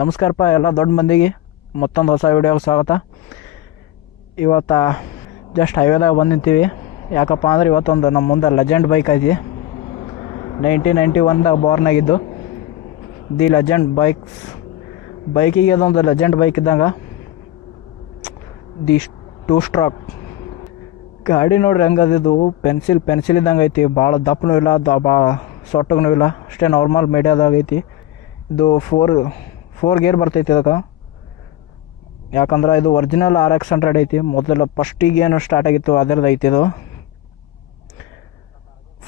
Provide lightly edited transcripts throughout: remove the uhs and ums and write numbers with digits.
ನಮಸ್ಕಾರಪ್ಪ ಎಲ್ಲ ದೊಡ್ಡ ಮಂದಿಗೆ ಮತ್ತೊಂದು ಹೊಸ ವಿಡಿಯೋಗೆ ಸ್ವಾಗತ. ಇವತ್ತು ಜಸ್ಟ್ ಹೈವೇದಾಗ ಬಂದು ನಿಂತೀವಿ. ಯಾಕಪ್ಪ ಅಂದ್ರೆ ಇವತ್ತೊಂದು ನಮ್ಮ ಮುಂದೆ ಲೆಜೆಂಡ್ ಬೈಕ್ ಐತಿ. 1991ದಾಗ ಬಾರ್ನ್ ಆಗಿದ್ದು ದಿ ಲೆಜೆಂಡ್ ಬೈಕಿಗೆ ಅದೊಂದು ಲೆಜೆಂಡ್ ಬೈಕ್ ಇದ್ದಂಗೆ. ದಿ 2 ಸ್ಟ್ರೋಕ್ ಗಾಡಿ ನೋಡ್ರಿ ಹೆಂಗದಿದ್ದು ಪೆನ್ಸಿಲ್ ಇದ್ದಂಗೆ ಐತಿ. ಭಾಳ ದಪ್ಪನೂ ಇಲ್ಲ, ಭಾಳ ಸೊಟ್ಟಗೂ ಇಲ್ಲ, ಅಷ್ಟೇ ನಾರ್ಮಲ್ ಮೀಡಿಯಾದಾಗ ಐತಿ. ಇದು ಫೋರ್ ಗೇರ್ ಬರ್ತೈತಿ ಇದಕ್ಕೆ. ಯಾಕಂದ್ರೆ ಇದು ಒರಿಜಿನಲ್ RX 100 ಐತಿ. ಮೊದಲು ಫಸ್ಟಿಗೆ ಏನು ಸ್ಟಾರ್ಟ್ ಆಗಿತ್ತು ಅದರದ್ದು ಐತಿ. ಇದು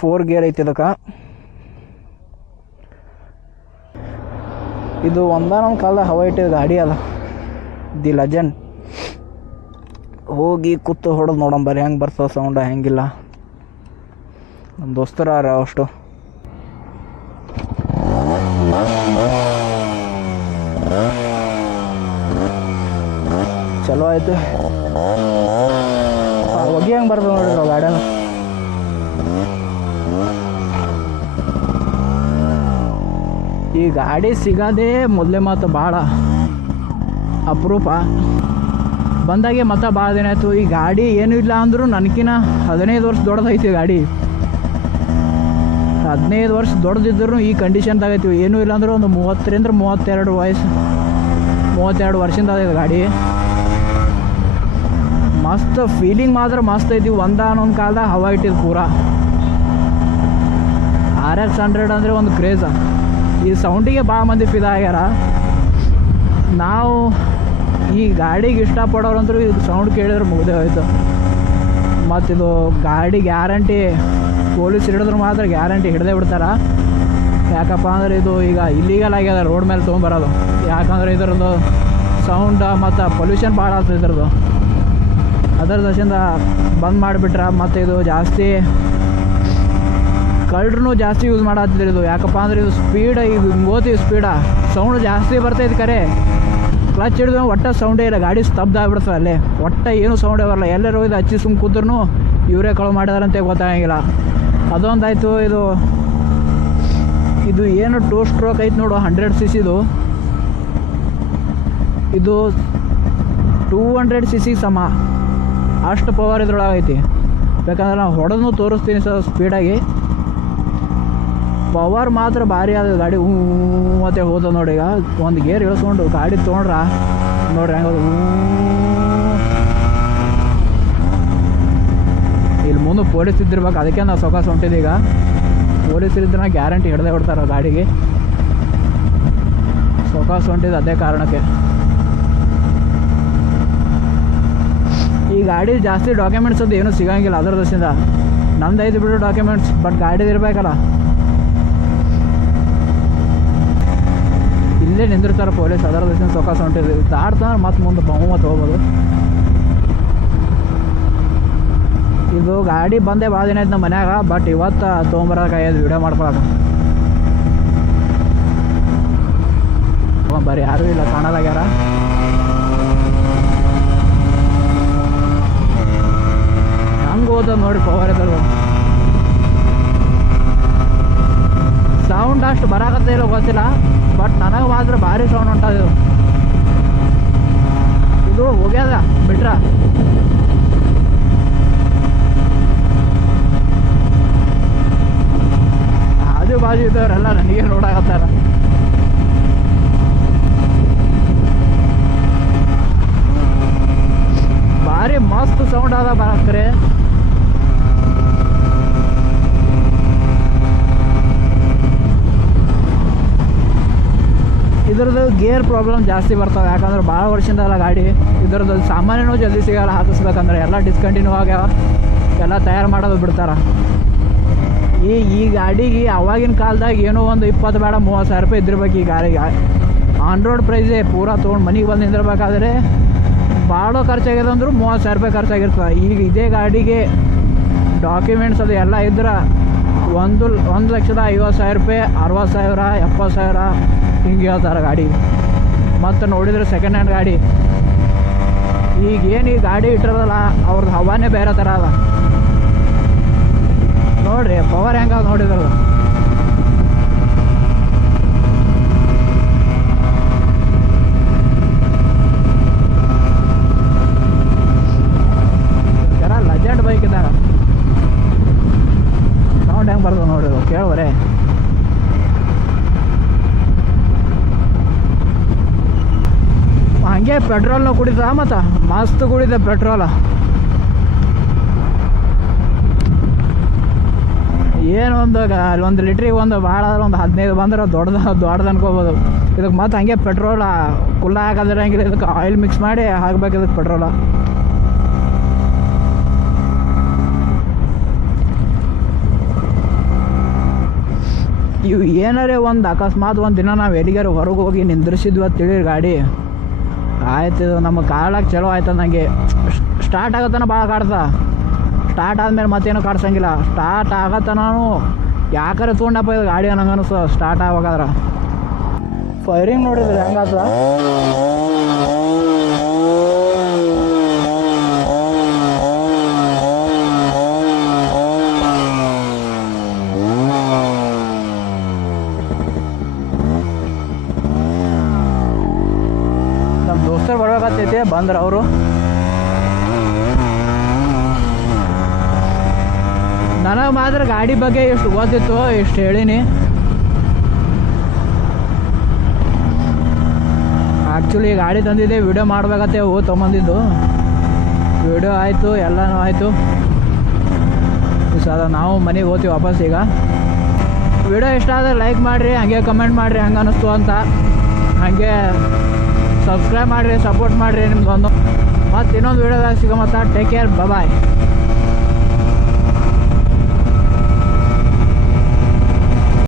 4 ಗೇರ್ ಐತಿ ಇದಕ್ಕೆ. ಇದು ಒಂದಾನೊಂದು ಕಾಲದಾಗ ಹವಾ ಇಟ್ಟಿದ ಗಾಡಿ ಅಲ್ಲ, ದಿ ಲೆಜೆಂಡ್. ಹೋಗಿ ಕೂತು ಹೊಡೆದು ನೋಡಂಬರಿ ಹೆಂಗೆ ಬರ್ತದೆ ಸೌಂಡ, ಹೆಂಗಿಲ್ಲ. ನಮ್ಮ ದೋಸ್ತರ ಅಷ್ಟು ಚಲೋ ಆಯ್ತು. ಹೊಗೆ ಹೆಂಗೆ ಬರ್ತದೆ ನೋಡ್ರಿ ಗಾಡಿನ. ಈ ಗಾಡಿ ಸಿಗೋದೇ ಮೊದಲೇ ಮಾತು ಭಾಳ ಅಪರೂಪ. ಬಂದಾಗೆ ಮತ್ತೆ ಭಾಳ ದಿನ ಆಯಿತು. ಈ ಗಾಡಿ ಏನೂ ಇಲ್ಲ ಅಂದರೂ ನನಗಿನ 15 ವರ್ಷ ದೊಡ್ಡದೈತಿ ಗಾಡಿ. 15 ವರ್ಷ ದೊಡ್ಡದಿದ್ದರೂ ಈ ಕಂಡೀಷನ್ದಾಗೈತಿ. ಏನೂ ಇಲ್ಲ ಅಂದರೂ ಒಂದು 30ರಿಂದ 32 ವರ್ಷದಿಂದ ಇದೆ ಗಾಡಿ. ಮಸ್ತ್ ಫೀಲಿಂಗ್ ಮಾತ್ರ ಮಸ್ತ್ ಐತಿ. ಒಂದಾನೊಂದು ಕಾಲದಾಗ ಹವಾ ಇಟ್ಟಿದ್ದು ಪೂರ. RX 100 ಅಂದರೆ ಒಂದು ಕ್ರೇಜ. ಈ ಸೌಂಡಿಗೆ ಭಾಳ ಮಂದಿ ಫಿದಾ ಆಗ್ಯಾರ. ನಾವು ಈ ಗಾಡಿಗೆ ಇಷ್ಟಪಡೋರಂದ್ರೂ ಇದು ಸೌಂಡ್ ಕೇಳಿದ್ರೆ ಮುಗ್ದೇ ಹೋಯ್ತು. ಮತ್ತಿದು ಗಾಡಿ ಗ್ಯಾರಂಟಿ ಪೊಲೀಸ್ ಹಿಡಿದ್ರೆ ಮಾತ್ರ ಗ್ಯಾರಂಟಿ ಹಿಡ್ದೇ ಬಿಡ್ತಾರೆ. ಯಾಕಪ್ಪ ಅಂದರೆ ಇದು ಈಗ ಇಲ್ಲೀಗಲ್ ಆಗ್ಯದ ರೋಡ್ ಮೇಲೆ ತೊಗೊಂಬರೋದು. ಯಾಕಂದರೆ ಇದರದ್ದು ಸೌಂಡ ಮತ್ತು ಪೊಲ್ಯೂಷನ್ ಭಾಳ ಆಗ್ತದೆ ಇದ್ರದ್ದು. ಅದರ ದಶಿಂದ ಬಂದ್ ಮಾಡಿಬಿಟ್ರೆ ಮತ್ತು ಇದು ಜಾಸ್ತಿ ಕಳ್ಳರೂ ಜಾಸ್ತಿ ಯೂಸ್ ಮಾಡತ್ತಿದ್ರು ಇದು. ಯಾಕಪ್ಪ ಅಂದರೆ ಇದು ಸ್ಪೀಡ್, ಇದು ಓದ್ತೀವಿ ಸ್ಪೀಡ, ಸೌಂಡ್ ಜಾಸ್ತಿ ಬರ್ತೈತೆ. ಕರೆ ಕ್ಲಚ್ ಹಿಡಿದು ಒಟ್ಟು ಸೌಂಡೇ ಇಲ್ಲ, ಗಾಡಿ ಸ್ತಬ್ಧ ಆಗಿಬಿಡ್ತದೆ ಅಲ್ಲೇ. ಒಟ್ಟು ಏನೂ ಸೌಂಡೇ ಬರಲ್ಲ. ಎಲ್ಲರೂ ಇದು ಹಚ್ಚಿ ಸುಮ್ಮ ಕೂತ್ರೂ ಇವರೇ ಕಳು ಮಾಡಿದಾರಂತೆ ಗೊತ್ತಾಗಂಗಿಲ್ಲ. ಅದೊಂದಾಯಿತು. ಇದು ಏನು 2 ಸ್ಟ್ರೋಕ್ ಐತೆ ನೋಡು, 100cc. ಇದು 200cc ಸಮ, ಅಷ್ಟು ಪವರ್ ಇದ್ರೊಳಗೆ ಐತಿ. ಬೇಕಂದ್ರೆ ನಾವು ಹೊಡೆದು ತೋರಿಸ್ತೀನಿ ಸರ್ ಸ್ಪೀಡಾಗಿ. ಪವರ್ ಮಾತ್ರ ಭಾರಿ ಆದ ಗಾಡಿ. ಮತ್ತೆ ಹೋದ ನೋಡಿ. ಈಗ ಒಂದು ಗೇರ್ ಇಳಿಸ್ಕೊಂಡು ಗಾಡಿ ತೊಗೊಂಡ್ರ ನೋಡ್ರಿ ಹೆಂಗೆ. ಇಲ್ಲಿ ಮುಂದೆ ಪೊಲೀಸ್ ಇದ್ದಿರ್ಬೇಕು, ಅದಕ್ಕೆ ನಾವು ಸೊಕಾಸು ಹೊಂಟಿದ್ದು. ಈಗ ಪೊಲೀಸರಿದ್ರೆ ಗ್ಯಾರಂಟಿ ಹಿಡ್ದೇ ಬಿಡ್ತಾರೆ ಗಾಡಿಗೆ. ಸೊಕಾಸು ಹೊಂಟಿದ್ದು ಅದೇ ಕಾರಣಕ್ಕೆ. ಈ ಗಾಡಿ ಜಾಸ್ತಿ ಡಾಕ್ಯುಮೆಂಟ್ಸ್ ಅದು ಏನೂ ಸಿಗೋಂಗಿಲ್ಲ ಅದರ ದಶಿಂದ. ನಮ್ದು ಐದು ಬಿಡು ಡಾಕ್ಯುಮೆಂಟ್ಸ್, ಬಟ್ ಗಾಡಿದು ಇರಬೇಕಲ್ಲ. ಇಲ್ಲೇ ನಿಂದಿರ್ತಾರೆ ಪೊಲೀಸ್, ಅದರ ದಶಿಂದ ಸೊಕಾಸು ಹೊಂಟಿದ್ವಿ. ದಾಟ್ತಂದ್ರೆ ಮತ್ತೆ ಮುಂದೆ ಬಹುಮತ ಹೋಗ್ಬೋದು. ಇದು ಗಾಡಿ ಬಂದೇ ಭಾಳ ದಿನ ಆಯ್ತು ನಮ್ಮ ಮನ್ಯಾಗ, ಬಟ್ ಇವತ್ತು ತೊಗೊಂಬರೋಕಾಗ್ಯದ ವಿಡಿಯೋ ಮಾಡ್ಕೊಳಕ್ಕೆ. ಬರೀ ಯಾರೂ ಇಲ್ಲ, ಕಾಣಲಾಗ್ಯಾರ. ಹಂಗೆ ಹೋದ ನೋಡಿ ಪವರ್ ಇದ್ದದು. ಸೌಂಡ್ ಅಷ್ಟು ಬರಾಕತ್ತ ಇರೋ ಗೊತ್ತಿಲ್ಲ, ಬಟ್ ನನಗೆ ಮಾತ್ರ ಭಾರಿ ಸೌಂಡ್ ಹೊಂಟದು. ಇದು ಹೋಗ್ಯದ ಬಿಟ್ರ. ಆಜು ಬಾಜು ಇದ್ದವರೆಲ್ಲ ನನಗೆ ನೋಡಾಕತ್ತಾರ. ಭಾರಿ ಮಸ್ತ್ ಸೌಂಡ್ ಆದ ಬರಕ್ರೆ. ಇದ್ರದ್ದು ಗೇರ್ ಪ್ರಾಬ್ಲಮ್ ಜಾಸ್ತಿ ಬರ್ತಾವೆ. ಯಾಕಂದ್ರೆ ಭಾಳ ವರ್ಷದಿಂದ ಅಲ್ಲ ಗಾಡಿ. ಇದ್ರದ್ದು ಸಾಮಾನ್ಯನೂ ಜಲ್ದಿ ಸಿಗಲ್ಲ ಹಾಕಿಸ್ಬೇಕಂದ್ರೆ. ಎಲ್ಲ ಡಿಸ್ಕಂಟಿನ್ಯೂ ಆಗ್ಯಾವ, ಎಲ್ಲ ತಯಾರು ಮಾಡೋದು ಬಿಡ್ತಾರೆ. ಈ ಗಾಡಿಗೆ ಅವಾಗಿನ ಕಾಲದಾಗ ಏನೋ ಒಂದು 20 ಬೇಡ 30 ಸಾವಿರ ರೂಪಾಯಿ ಇದ್ದಿರ್ಬೇಕು ಈ ಗಾಡಿಗೆ. ಆನ್ ರೋಡ್ ಪ್ರೈಸೇ ಪೂರ ತೊಗೊಂಡು ಮನೆಗೆ ಬಂದು ನಿಂದಿರ್ಬೇಕಾದ್ರೆ ಭಾಳ ಖರ್ಚಾಗ್ಯದ ಅಂದರೂ 30 ಸಾವಿರ ರೂಪಾಯಿ ಖರ್ಚಾಗಿರ್ತದೆ. ಈಗ ಇದೇ ಗಾಡಿಗೆ ಡಾಕ್ಯುಮೆಂಟ್ಸ್ ಅದು ಎಲ್ಲ ಇದ್ರೆ 1,50,000 ರೂಪಾಯಿ, 60,000, 70,000 ಹಿಂಗೆ ಹೇಳ್ತಾರೆ ಗಾಡಿ. ಮತ್ತು ನೋಡಿದ್ರೆ ಸೆಕೆಂಡ್ ಹ್ಯಾಂಡ್ ಗಾಡಿ. ಈಗೇನು ಈ ಗಾಡಿ ಇಟ್ಟಿರೋದಲ್ಲ ಅವ್ರದ್ದು ಹವಾನೇ ಬೇರೆ ಥರ ಅದ ನೋಡ್ರಿ. ಪವರ್ ಹೆಂಗೆ ನೋಡಿದ್ರಲ್ಲ. ಹಂಗೆ ಪೆಟ್ರೋಲ್ನ ಕುಡಿದ ಮತ್ತು ಮಸ್ತ್ ಕುಡಿದ ಪೆಟ್ರೋಲ. ಏನು ಒಂದು ಲೀಟ್ರಿಗೆ ಭಾಳ ಒಂದು 15 ಬಂದ್ರೆ ದೊಡ್ಡದು ಅನ್ಕೋಬೋದು. ಇದಕ್ಕೆ ಮತ್ತು ಹಂಗೆ ಪೆಟ್ರೋಲ್ ಕುಲ್ಲ ಹಾಕೋದಿರಂಗಿಲ್ಲ, ಇದಕ್ಕೆ ಆಯಿಲ್ ಮಿಕ್ಸ್ ಮಾಡಿ ಹಾಕ್ಬೇಕು ಇದಕ್ಕೆ ಪೆಟ್ರೋಲ. ಇವು ಏನಾರೇ ಒಂದು ಅಕಸ್ಮಾತ್ ಒಂದು ದಿನ ನಾವು ಎಲ್ಲಿಗಾರು ಹೊರಗೆ ಹೋಗಿ ನಿಂದ್ರಿಸಿದ್ವಿ ಅಂತ ತಿಳಿರಿ ಗಾಡಿ, ಆಯ್ತು ನಮ್ಮ ಕಾಲಾಗ ಚಲೋ ಆಯ್ತು ನನಗೆ. ಸ್ಟಾರ್ಟ್ ಆಗತ್ತನ ಭಾಳ ಕಾಡ್ತ, ಸ್ಟಾರ್ಟ್ ಆದಮೇಲೆ ಮತ್ತೇನು ಕಾಡ್ಸಂಗಿಲ್ಲ. ಸ್ಟಾರ್ಟ್ ಆಗತ್ತನೂ ಯಾಕಾರ ತೊಗೊಂಡಪ್ಪ ಇದು ಗಾಡಿ ಅನ್ನಂಗೆ ಅನಿಸು ಸ್ಟಾರ್ಟ್ ಆಗೋದ್ರ. ಫೈರಿಂಗ್ ನೋಡಿದ್ರೆ ಹೆಂಗಾತ. ನಮ್ಮ ದೋಸ್ತರು ಬರ್ಬೇಕಾಗ್ತೈತಿ, ಬಂದ್ರೆ ಅವರು. ನನಗೆ ಮಾತ್ರ ಗಾಡಿ ಬಗ್ಗೆ ಎಷ್ಟು ಗೊತ್ತಿತ್ತು ಎಷ್ಟು ಹೇಳೀನಿ. ಆ್ಯಕ್ಚುಲಿ ಗಾಡಿ ತಂದಿದ್ದೆ, ವಿಡಿಯೋ ಮಾಡ್ಬೇಕತ್ತೆ ತೊಗೊಂಬಂದಿದ್ದು. ವಿಡಿಯೋ ಆಯಿತು, ಎಲ್ಲನೂ ಆಯಿತು. ಸದ ನಾವು ಮನೆಗೆ ಹೋಗ್ತೀವಿ ವಾಪಸ್. ಈಗ ವಿಡಿಯೋ ಇಷ್ಟ ಆದರೆ ಲೈಕ್ ಮಾಡಿರಿ, ಹಾಗೆ ಕಮೆಂಟ್ ಮಾಡಿರಿ ಹಂಗೆ ಅನ್ನಿಸ್ತು ಅಂತ. ಹಾಗೆ ಸಬ್ಸ್ಕ್ರೈಬ್ ಮಾಡಿರಿ, ಸಪೋರ್ಟ್ ಮಾಡಿರಿ ನಿಮ್ದೊಂದು. ಮತ್ತು ಇನ್ನೊಂದು ವಿಡಿಯೋದಾಗ ಸಿಗೋ. ಮತ್ತು ಟೇಕ್ ಕೇರ್, ಬಾಯ್.